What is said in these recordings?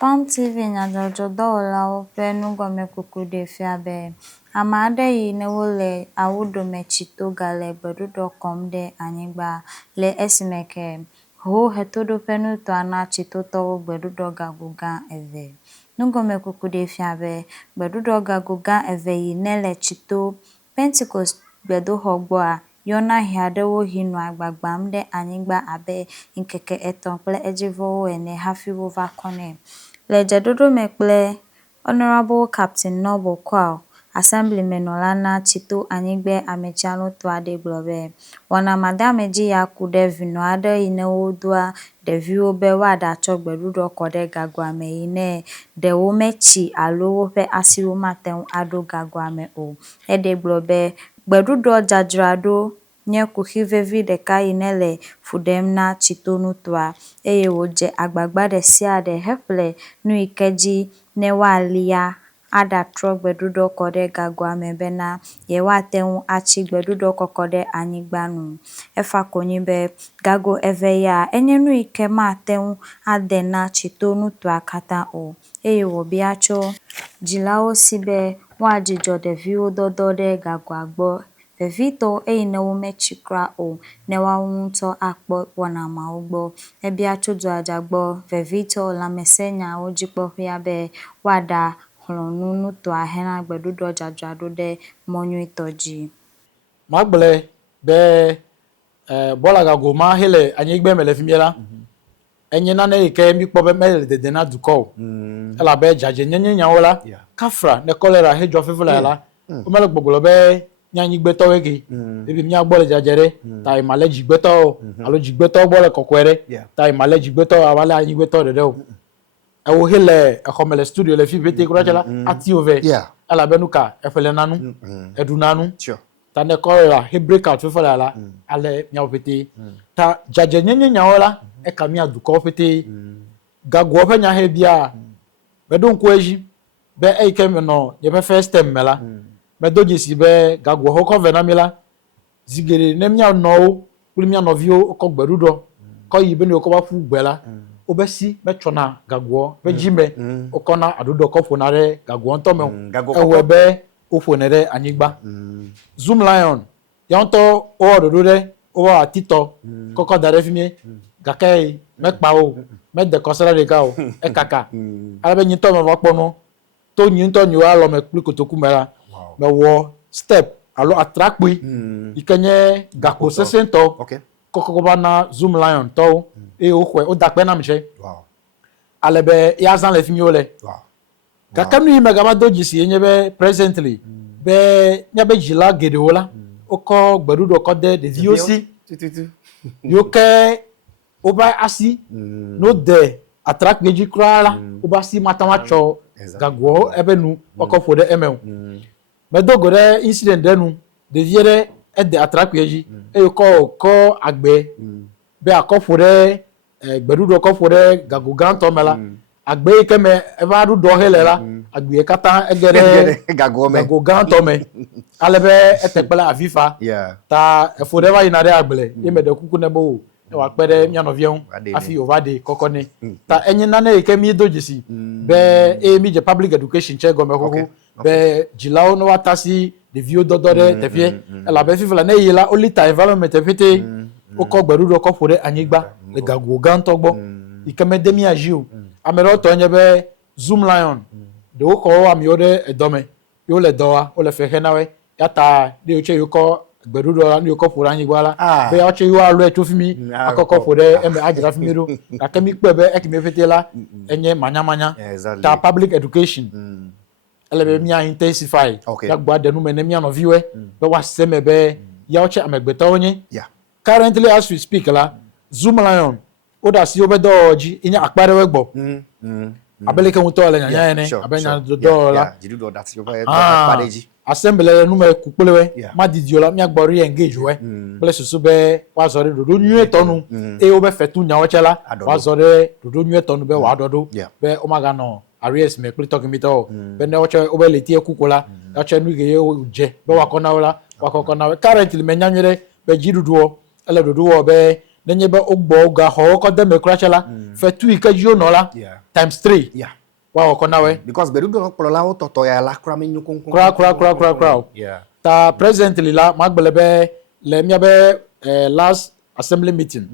Palm TV nyajojo dola openu gome kukude fiabe. Amade yi ne wole Awudome Tsito gale bedu.com de Anygbe le esimeke. Ho hetodo penu to ana Tsito to bedu gaguga eve. Nugome kukude fiabe bedu gaguga eve yi nele Tsito Pentecost bedu hogboa. Yona hiadewo hinu agbagbam de Anygbe abe nkeke eton kple ejivo ene hafi wo va kone. Le jedodo mekple Honorable Captain Noble Kwao, Assemblyman Olana Tsito Anygbe amechiano toade globe. Wana madame ji ya kude vino ade ine wodua deviwo be wada chogbedudo kode gagwame ine de womechi alowo pe asiwo maten ado gagwame o. Ede globe gbedudo jadrado nye kuhivevi deka inele fudem na Tsito nutua. Eye woje agbagba de sia de heple nu ikeji ne walia ada tro gbedudo kode gagwame bena ye waten achi gbedudo kokode Anygbanu. Efa konyibe gago eve ya enye nu ike maten adena Tsito nutua kata o. Eye wobiacho jilao sibe wajijo de viwo dodode gagwagbo. Vevito ne womechikra o ne wawunto akpo wana maugbo ebia chojo ajagbo vevito la mesenya ojikpo hiabe wada holonunu to ahena gbedudo jadrado de monyu itoji magbele be bola gago ma hele Anygbe mele fimiela enye na ne ike mi kpo be mele de na duko ela be jaje nyenye nyawola kafra ne cholera hejo fefula la o mele gbogolo be Anygbe to wege ebi mi agbole jajere ta imale jigbeto alo jigbeto gbole kokwere ta imale jigbeto awale Anygbe to de o e wo hele e komele studio le fi bete kurachala ati ove ala benuka efele nanu edunanu ta ne cholera he break out fefula la ale mi opete ta jaje nyenye nyawola e kamia duko fete gagwo fe nya he bia bedon kweji be e kem no ye be first time mela medoji si be gagwo ho ko venamila zigere ne mia no kuli mia no vio ko gberudo ko yibe ni ko ba fu gbela obesi mechona gagwo be jime okona adudo ko fonare gagwo ntome ewebe ofonere Anygbe Zoom Lion yanto o ododo de o atito koko dare fimie gakai mekpa o me de kosara de ga o e kaka arabe nyito me vapono to nyito nyu alo me klikotoku mera me wo step alo atrakpi ikenye gakpo sesento koko bana Zoom Lion to e o kwe o dakpe na mche alebe yazan le fimi ole kakanu yi mega madoji si enyebe presently be nyabe jila gedewola oko gberudo kode de VOC yoke oba asi no de attract meji krala oba si matamacho gagwo ebenu oko fode emel medogore incident denu de viere e de attract meji e ko agbe be akofode gberudo ko fode gago ganto mela agbe keme eba du do helela agbe kata egere gago ganto me alebe etekpela afifa ta efode ba inare agbele imede kuku nebo e wa pere mi anovion afi ovade kokone ta enye na na ike mi dojisi be e mi je public education che gome koko be jilao no watasi de vio dodore tefie ela be fifla na yela olita environment tefete oko gberudo ko fode Anygbe le gago ganto gbo ikeme demi ajiu amero to nyebe Zoom Lion de oko amiode edome yo le doa o le fehenawe yata de oche yoko gberudo ni oko fode Anygbe la be oche yo alu etofimi akoko fode eme ajira fimiro akemi pebe ekime fetela enye manya ta public education elebe mi intensify ya gba de nu menemi anoviwe be waseme be ya oche amegbeto onye currently as we speak la Zoom Lion oda si obedo oji inya akpare wegbo abeleke wonto le nya ene abenya do la jidudo that you akpare ji assembly nu me kupolewe ma didiola mi agbori engage we bele susu be wazore dodo nyu etonu e obe fetu nya ochela wazore dodo nyu etonu be wa dodo be o maga no aries me plito kimito be ne oche obe letie kukola oche nu ge je be wakona wala wakona currently me nyanyere be jidudo ele dodo wo be nenye be ogbo ga ho ko de me krachela fetu ikeji ono la times 3 Yeah. wa okona we Because berudo polola o toto ya la kura menyu kon. Kra. Yeah. Ta presently la magbelebe le miabe last assembly meeting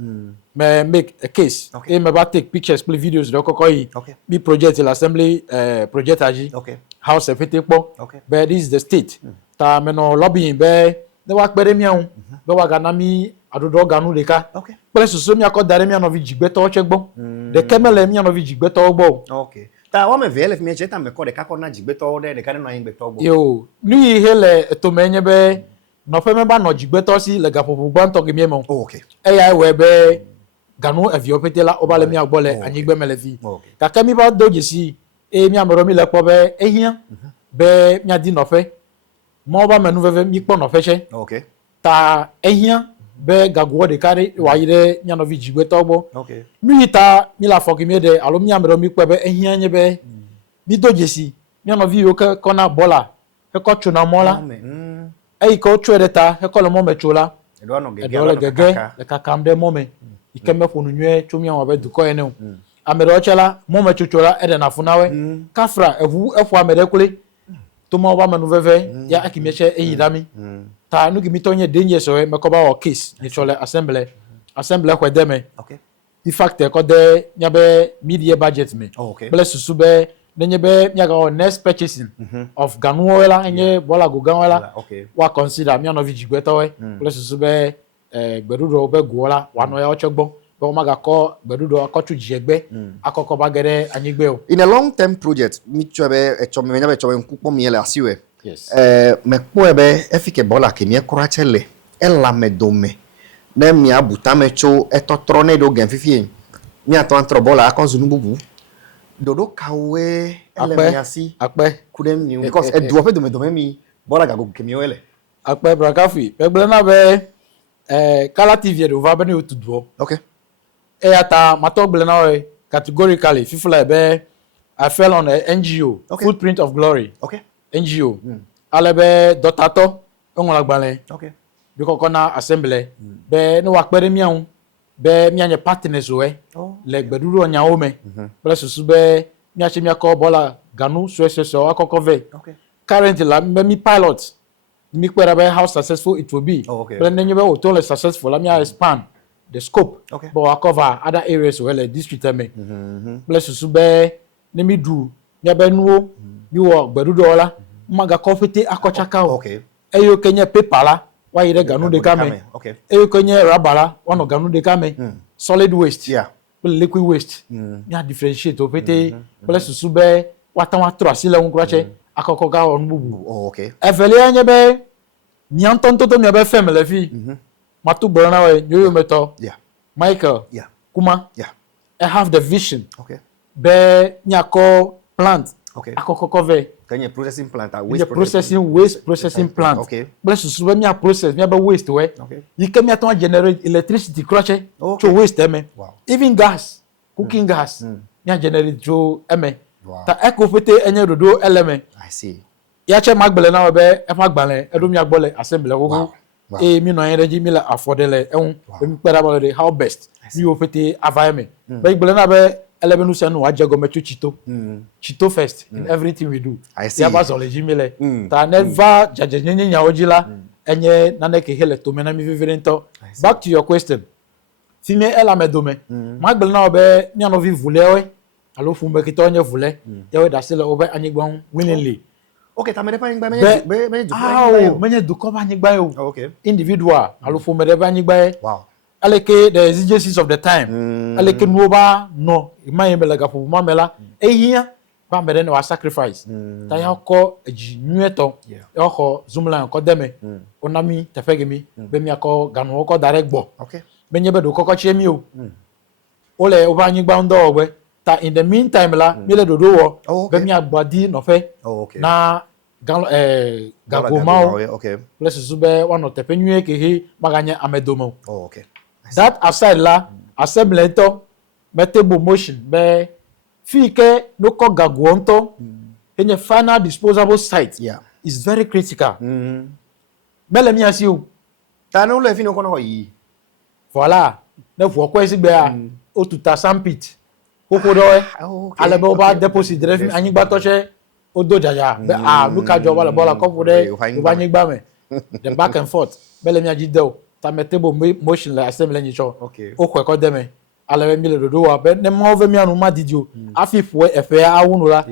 me make a case Okay. e me ba take pictures play videos do kokoyi Okay. bi project l'assembly project aji Okay. house efete po Okay. but this is the state ta me no lobbying be ne wa pere mian be wa gana mi adodo ganu deka Okay. pele susu mi akodare mi anovi jigbeto chegbo de kemele mi anovi jigbeto gbo Okay. Ta wa me VLF mi cheta me ko de ka ko na jigbeto de ka no yin gbeto gbo. yo ni hele to menye be no fe me ba no jigbeto si le gapopo gbanto ge mi mo Okay. eya we be ganu eviopetela obale mi agbole Anygbe melefi ka kemi ba doje si e mi amoro mi le po be ehia be mi adi no fe mo ba menu veve mi po no fe che Okay. ta ehia be gago de kare wa yire mi anovi jigbeto gbo Okay. mi ta mi la foki mi de alo mi amoro mi po be ehia nye be mi doje si mi anovi yo ka kona bola e ko chuna mola e ko chwe ta e ko lo mo me chula Edo no gege. edole gege le kakam de mome ikeme fonu nwe chumi an wabe duko ene amere ochela mome chuchola ede na funawe kafra efu amere kule to ma wa manu veve ya akimieche eyidami ta nu gimi tonye denje so me ko ba o case ni chole assembly ko deme Okay. in fact e ko de nyabe media budget me Okay. bele susu be nenye be nyaga o next purchasing of ganuola enye bola go ganuola Okay. wa consider mi anovi jigbeto we bele susu be gbedudo be guola wa no ya ochegbo be o maga ko gbedudo akochu jegbe akoko bagere Anygbe o. In a long term project, mi chobe e chobe me chobe nkupo mi ele asiwe. Yes. Me kpo ebe efike bola ke mi ekura chele. Ela me dome. Na mi abuta me cho etotro ne do gen fifie. Mi ato antro bola akonzu nububu. Dodo kawe ele mi asi. Akpe Kudem ni because e duope dome mi bola gago ke mi ele. akpe brakafi begbele na be kala tv de va be ni otuduo Okay. e ata matogbele na we categorically fifula be I fell on a NGO Okay. Footprint of Glory Okay. NGO alebe dotato onwala gbale Okay. biko kona assembly be no wakpere mian be mianye partners we Oh. le gbeduru onya ome bele susu be miache miako bola ganu so akoko ve Okay. currently la mi pilot mi kwera be how successful it will be Oh, okay. but then you be totally successful let me expand the scope Okay. but I cover other areas well like district me bless susu be ne mi du mi be nuo mi wo gbedudo la maga kofete akochaka o Okay. eyo kenye paper la wa yire ganu de kame Okay. eyo kenye rubber la wa no ganu de kame solid waste Yeah. liquid waste mi differentiate o pete bless susu be wa tan wa tro asile un kurache akoko ga on bubu Oh, okay. efele anye be nyantonto to mi be fem le fi matu borona we yoyo meto Yeah. Michael Yeah. kuma Yeah. I have the vision Okay. be nyako plant Okay. akoko cover Can you processing plant? the waste processing plant Okay. bless susu be mi process mi be waste we Okay. you can me to generate electricity crutch Okay. to waste eme Wow. even gas cooking gas mi generate to eme Wow. ta eco fete enye dodo element I see. ya che magbele na be e magbale edo mi agbole assembly Wow. go Wow. e mi no energy mi la affordele ehun mi pera about the how best mi o fete avame be gbele na be elebenu se no wa je go metu Tsito first in everything we do I see. ya ba so le jimile ta never jajenyenye nya ojila enye na ke hele to me na mi vivere nto back to your question fime ela medome magbele na be mi no vi vule alo fumbe kitonye vule ya we da sele obe Anygbe willingly. Okay, tamere pa ngba menye duko ba Anygbe o. Okay. Individual alufo mere ba Anygbe. Wow. Aleke the exigencies of the time. Aleke nuoba no imaye melega fo mamela ehia ba mere ne wa sacrifice. Ta ya ko eji nueto. Ya ko zumla ko deme. Onami tefegemi be mi akọ ganu ko direct gbo. Okay. Menye be do kokọ chemi o. Ole oba Anygbe ndo ogbe. Ta in the meantime la mi le dodo wo Okay. be mi agbadi no fe Okay. na gagomao Okay. plus sube one of the penue ke he maganya amedomo Oh, okay. that aside la assembly to metable motion be fike no ko gagonto in final disposable site Yeah. is very critical mele mi asi o Tanu le fino kono yi. voilà ne vo ko esi gbe a o tuta sampit koko do ale be ba deposit de Anygba to che odo jaja be luka jo wala bola ko de Anygba me the back and forth bele mi aji do ta metebo motion la assembly ni cho o ko de me ale be mi le do wa be ne mo ve mi anu ma didio afifo efe awunu la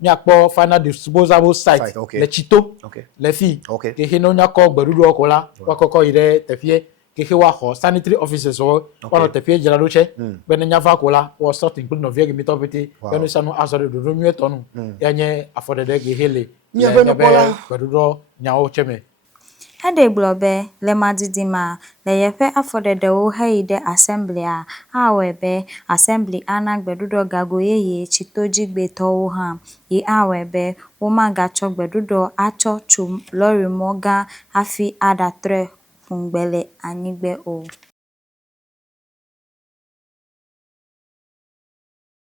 mi akpo final disposable site le Tsito le fi ke hino nya ko gbedudu oko la wa koko ire tefie ke he wa ho sanitary officers o wa no tefie jira do che be ne nya fa ko la wa sorting put no vie mi to pete be no sanu asore do mi etonu ya nye afode de ke hele mi ave no kola gbedudu nya o cheme Hede blobe le madidima le yefe afodede wo heide assembly awebe assembly Anygbe dudo gago yeye Tsito jigbe to ha yi awebe wo maga chogbe dudo acho chum lori moga afi adatre fungbele Anygbe o